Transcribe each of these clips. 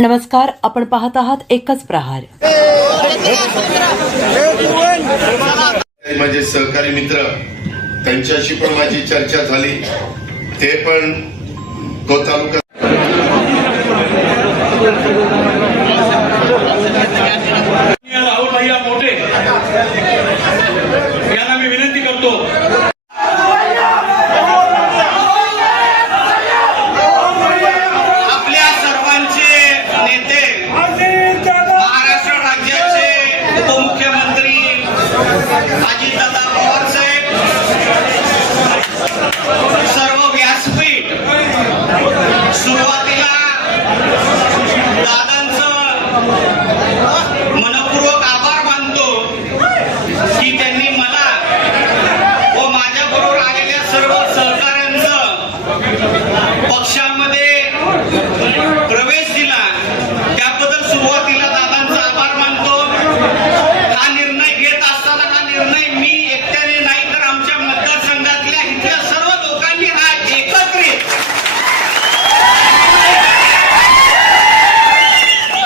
नमस्कार आपण पाहत आहात एकच प्रहार. माझे सहकारी मित्र त्यांच्याशी पण माझी चर्चा झाली. ते पण तो तालुका अजितदादा पवार साहेब सर्व व्यासपीठ. सुरुवातीला दादांचं मनपूर्वक आभार मानतो की त्यांनी मला व माझ्याबरोबर आलेल्या सर्व सहकाऱ्यांचं पक्षामध्ये प्रवेश दिला त्याबद्दल सुरुवातीला दादांचा आभार मानतो हा निर्णय घेत असताना हा निर्णय मी एकट्याने नाही तर आमच्या मतदारसंघातल्या इथल्या सर्व लोकांनी हा एकत्रित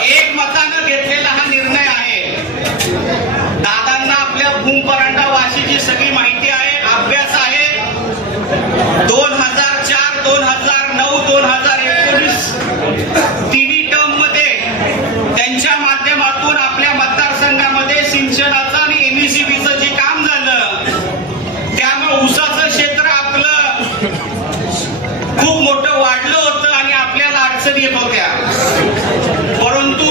एक मतानं घेतलेला हा निर्णय आहे दादांना आपल्या भूम परांडा वाशीची सगळी माहिती आहे अभ्यास आहे दोन हजार चार दोन हजार नऊ दोन हजार एकोणीस तिन्ही टर्ममध्ये त्यांच्या माध्यमातून आपल्या मतदारसंघामध्ये सिंचनाचं आणि एमईसीबीचं जे काम झालं त्यामुळे ऊसाचं क्षेत्र आपलं खूप मोठं वाढलं होतं आणि आपल्याला अडचणी येत होत्या. परंतु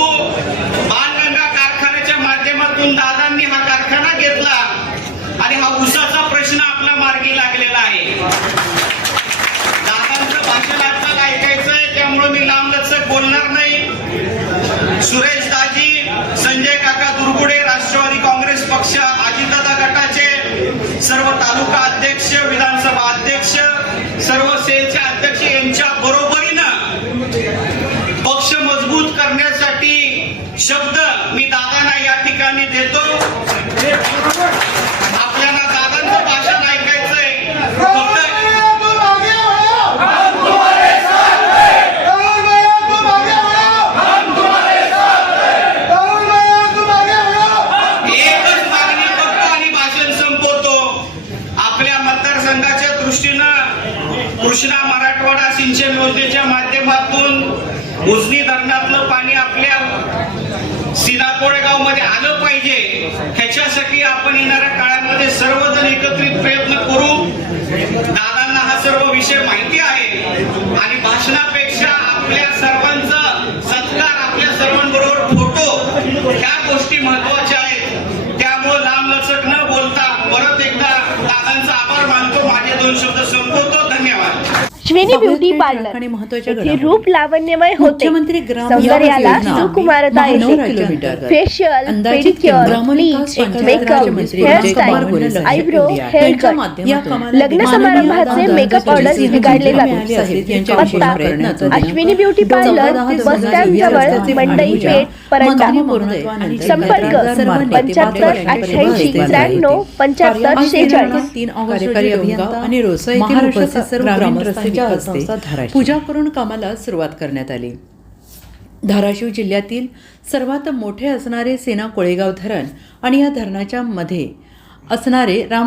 बाणगंगा कारखान्याच्या माध्यमातून दादांनी हा कारखाना घेतला आणि हा ऊसाचा प्रश्न आपला मार्गी लागलेला आहे दादांचं भाषण आपल्याला ऐकायचंय त्यामुळे मी लांबलचक बोलणार नाही सुरेश दाजी संजय काका दुर्गुडे राष्ट्रवादी काँग्रेस पक्ष अजितदादा गटाचे सर्व तालुका अध्यक्ष विधानसभा अध्यक्ष सर्व सेलचे अध्यक्ष यांच्या बरोबरीनं पक्ष मजबूत करण्यासाठी शब्द मी दादांना या ठिकाणी देतो आपल्याला दादांचं भाषण ऐकायचंय फक्त एकच मागणी करतो आणि भाषण संपवतो आपल्या मतदारसंघाच्या दृष्टीनं कृष्णा मराठवाडा सिंचन योजनेच्या माध्यमातून उजनी धरणातलं पाणी आपल्या सिनाकोळेगावमध्ये आलं पाहिजे. ह्याच्यासाठी आपण येणाऱ्या काळामध्ये सर्वजण एकत्रित प्रयत्न करू. दादांना हा सर्व विषय माहिती आहे. आणि भाषणापेक्षा आपल्या सर्वांचा सत्कार आपल्या सर्वांबरोबर फोटो ह्या गोष्टी महत्त्वाच्या आहेत त्यामुळे लांब लचक न बोलता परत एकदा दादांचा आभार मानतो माझे दोन शब्द संपवतो. धन्यवाद. Shweni beauty parlour. रूप लावण्यमय होते. मुख्यमंत्री ग्राम सौंदर्याला सुकुमारता येते kilometre. Facial pedicure bleach makeup hairstyle eyebrow hair cut लग्न समारंभाचे मेकअप ऑर्डर मिळाली जाते पत्ता Ashwini beauty parlour bus stand जवळ मंडई पेठ परंडा. संपर्क पंच्याहत्तर अठ्ठ्याऐंशी त्र्याण्णव पंच्याहत्तर शेहेचाळीस. तीन ऑगस्ट आणि रोसा येथील सर्व ग्रामीण संस्था धाराशिव. पूजा करून कामाला सुरुवात करण्यात आली. धाराशिव जिल्ह्यातील सर्वात मोठे असणारे सेना कोळेगाव धरण आणि या धरणाच्या मध्ये असणारे राम